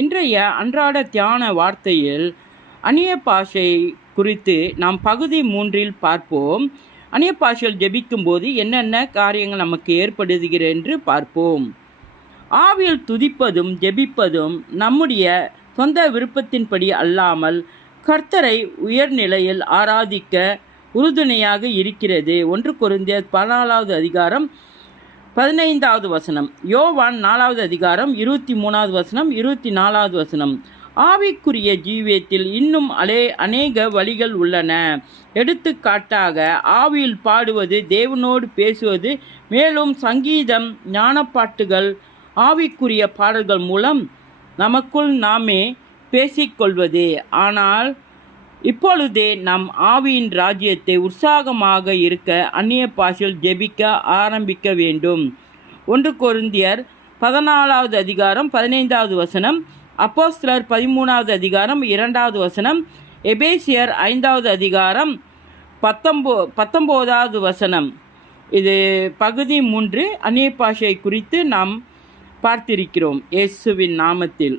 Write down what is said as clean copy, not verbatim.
இன்றைய அன்றாட தியான வார்த்தையில் அந்நிய பாஷை குறித்து நாம் பகுதி 3இல் பார்ப்போம். அந்நிய பாஷையில் ஜெபிக்கும் போது என்னென்ன காரியங்கள் நமக்கு ஏற்படுகிறது என்று பார்ப்போம். ஆவியில் துதிப்பதும் ஜெபிப்பதும் நம்முடைய சொந்த விருப்பத்தின்படி அல்லாமல் கர்த்தரை உயர்நிலையில் ஆராதிக்க உறுதுணையாக இருக்கிறது. 1 கொரிந்தியர் 14வது அதிகாரம் 15வது வசனம், யோவான் 4வது அதிகாரம் 23வது வசனம், 24வது வசனம். ஆவிக்குரிய ஜீவியத்தில் இன்னும் அநேக வழிகள் உள்ளன. எடுத்துக்காட்டாக ஆவியில் பாடுவது, தேவனோடு பேசுவது, மேலும் சங்கீதம், ஞானப்பாட்டுகள், ஆவிக்குரிய பாடல்கள் மூலம் நமக்குள் நாமே பேசிக்கொள்வது. ஆனால் இப்பொழுதே நம் ஆவியின் ராஜ்யத்தை உற்சாகமாக இருக்க அந்நிய பாஷையில் ஜெபிக்க ஆரம்பிக்க வேண்டும். 1 கொரிந்தியர் 14வது அதிகாரம் 15வது வசனம், அப்போஸ்தலர் 13வது அதிகாரம் 2வது வசனம், எபேசியர் 5வது அதிகாரம் 19வது வசனம். இது பகுதி 3 அந்நிய பாஷை குறித்து நாம் பார்த்திருக்கிறோம். இயேசுவின் நாமத்தில்.